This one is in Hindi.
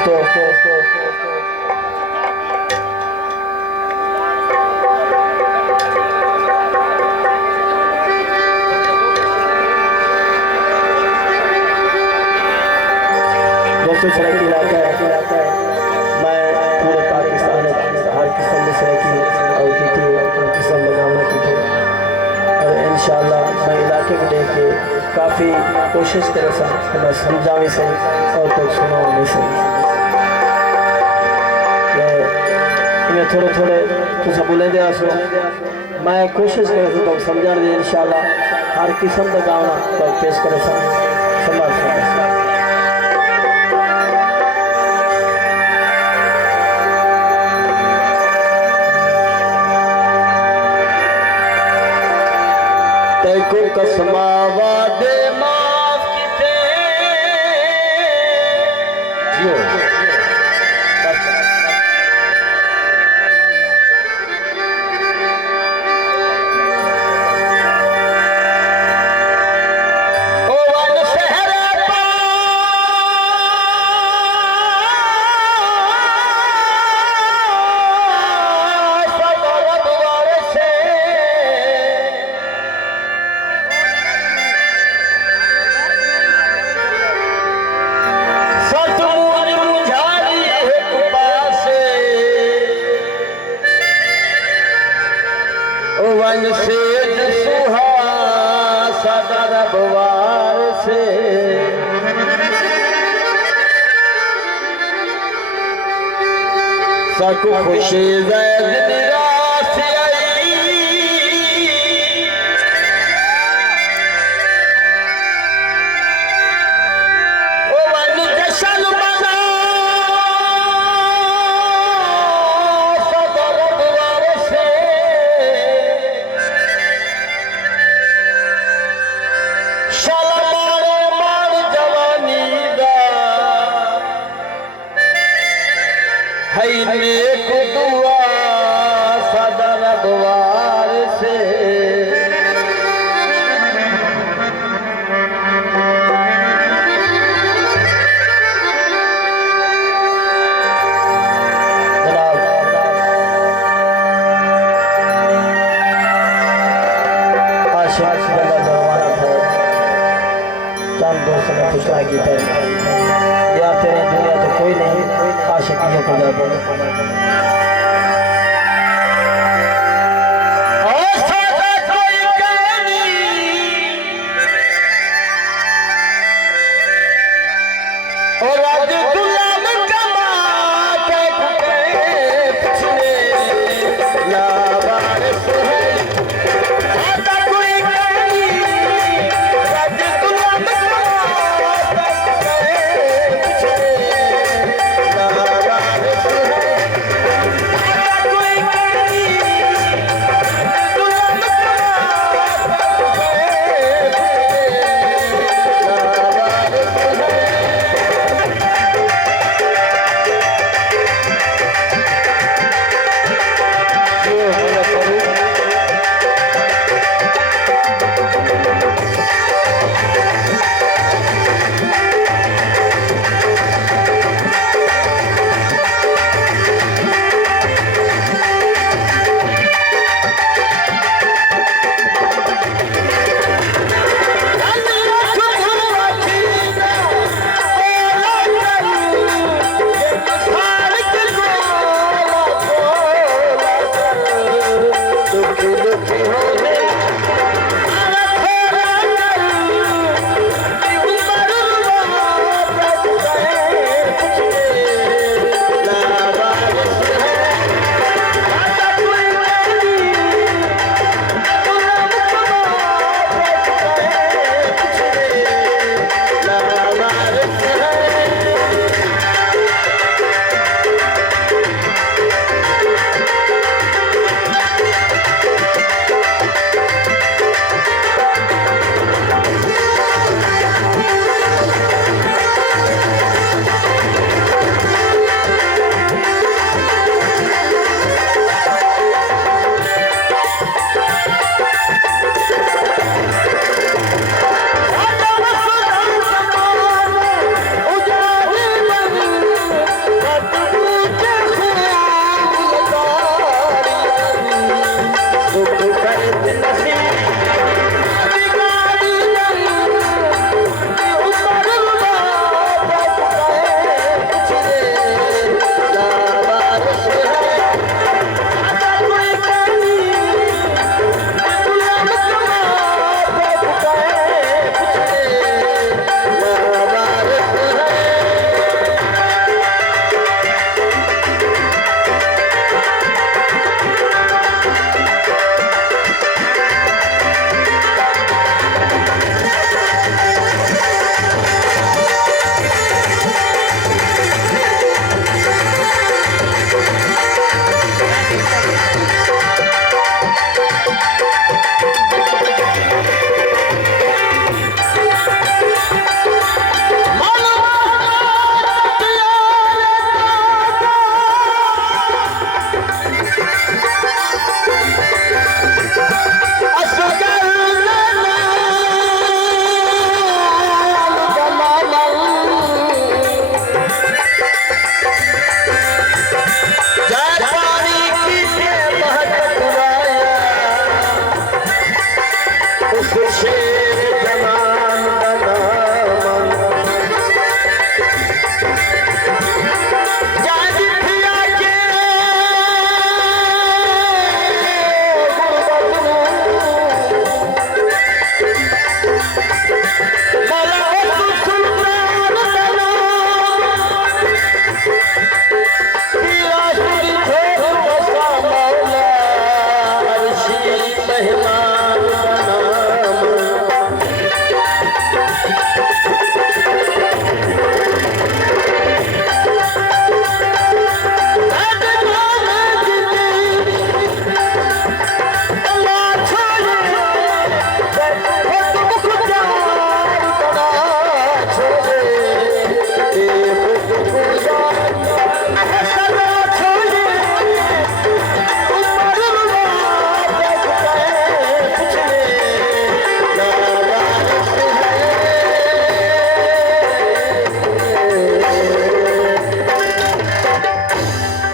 दोस्तों सराइकी इलाका है। मैं पूरे पाकिस्तान हर किस्म में सराइकी और की थी किस्म बजाना की थी और इंशाअल्लाह मैं इलाके को देख के काफ़ी कोशिश करे सा मैं समझा भी सही और तो सुना भी सही मैं थोड़े तुझे बोले दे सो मैं कोशिश करे तो समझा दे इंशाअल्लाह हर किस्म का गाना तो पेश करे सा समाज को कसमावा दे माफ किते जियो वन से सुहा सदर बवार से सकु खुशी जैद निराश आई ओ वन जशन बना सदर बवार से नेक दुआ सदर द्वार से चंद दोस्तों ने फुसला की था या तेरी दुनिया तो कोई नहीं आशिक ये